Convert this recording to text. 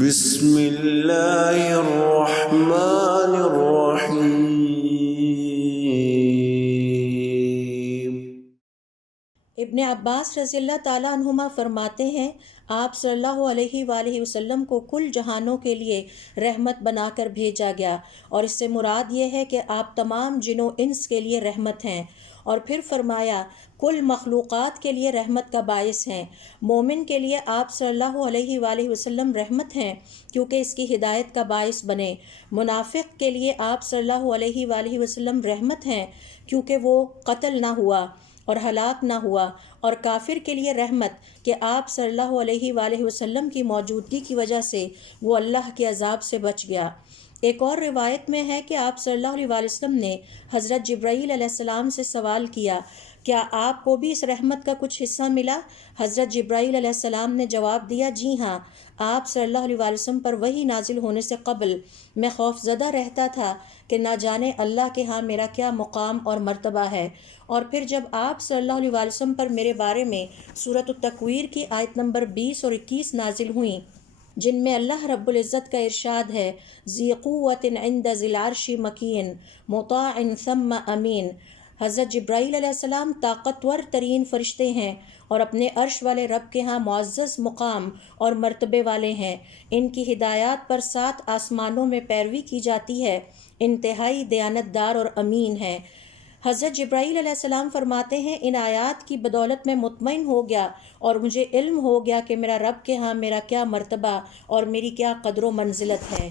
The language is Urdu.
بسم اللہ الرحمن الرحیم۔ ابن عباس رضی اللہ تعالیٰ عنہما فرماتے ہیں، آپ صلی اللہ علیہ وآلہ وسلم کو کل جہانوں کے لیے رحمت بنا کر بھیجا گیا، اور اس سے مراد یہ ہے کہ آپ تمام جن و انس کے لیے رحمت ہیں۔ اور پھر فرمایا کل مخلوقات کے لیے رحمت کا باعث ہیں۔ مومن کے لیے آپ صلی اللہ علیہ وآلہ وسلم رحمت ہیں کیونکہ اس کی ہدایت کا باعث بنے۔ منافق کے لیے آپ صلی اللہ علیہ وآلہ وسلم رحمت ہیں کیونکہ وہ قتل نہ ہوا اور ہلاک نہ ہوا، اور کافر کے لیے رحمت کہ آپ صلی اللہ علیہ وآلہ وسلم کی موجودگی کی وجہ سے وہ اللہ کے عذاب سے بچ گیا۔ ایک اور روایت میں ہے کہ آپ صلی اللہ علیہ وآلہ وسلم نے حضرت جبرائیل علیہ السلام سے سوال کیا، کیا آپ کو بھی اس رحمت کا کچھ حصہ ملا؟ حضرت جبرائیل علیہ السلام نے جواب دیا، جی ہاں، آپ صلی اللہ علیہ وآلہ وسلم پر وحی نازل ہونے سے قبل میں خوف زدہ رہتا تھا کہ نہ جانے اللہ کے ہاں میرا کیا مقام اور مرتبہ ہے۔ اور پھر جب آپ صلی اللہ علیہ وآلہ وسلم پر میرے بارے میں سورۃ التکویر کی آیت نمبر 20 اور 21 نازل ہوئیں، جن میں اللہ رب العزت کا ارشاد ہے، ذی قوۃ عند ذی العرش مکین مطاع ثم امین۔ حضرت جبرائیل علیہ السلام طاقتور ترین فرشتے ہیں اور اپنے عرش والے رب کے ہاں معزز مقام اور مرتبے والے ہیں۔ ان کی ہدایات پر 7 آسمانوں میں پیروی کی جاتی ہے، انتہائی دیانتدار اور امین ہے۔ حضرت جبرائیل علیہ السلام فرماتے ہیں، ان آیات کی بدولت میں مطمئن ہو گیا اور مجھے علم ہو گیا کہ میرا رب کے ہاں میرا کیا مرتبہ اور میری کیا قدر و منزلت ہے۔